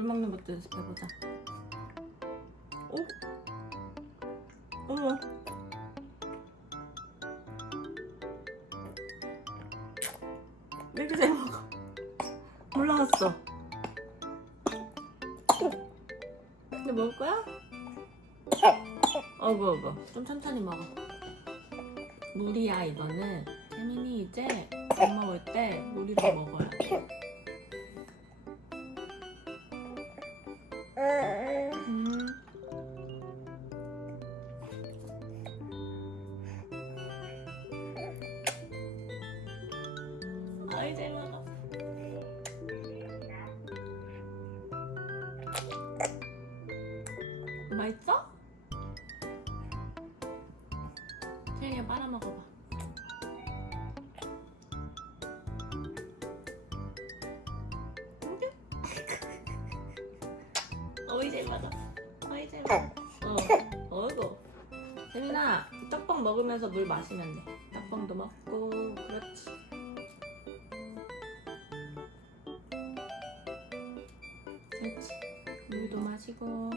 물 먹는 것도 연습해보자. 오, 어머. 왜 이렇게 잘 먹어? 올라왔어. 근데 먹을 거야? 어구 어구 좀 천천히 먹어. 물이야 이거는. 혜민이 이제 밥 먹을 때 물이랑 먹어야 돼. 아이 잘 먹어. 맛있어? 태영이 빨아 먹어봐. 어이 잘 먹어. 어이 잘 먹어. 어, 어이구. 세민아, 떡볶 먹으면서 물 마시면 돼. 떡볶도 먹고, 그렇지. 그렇지. 물도 마시고.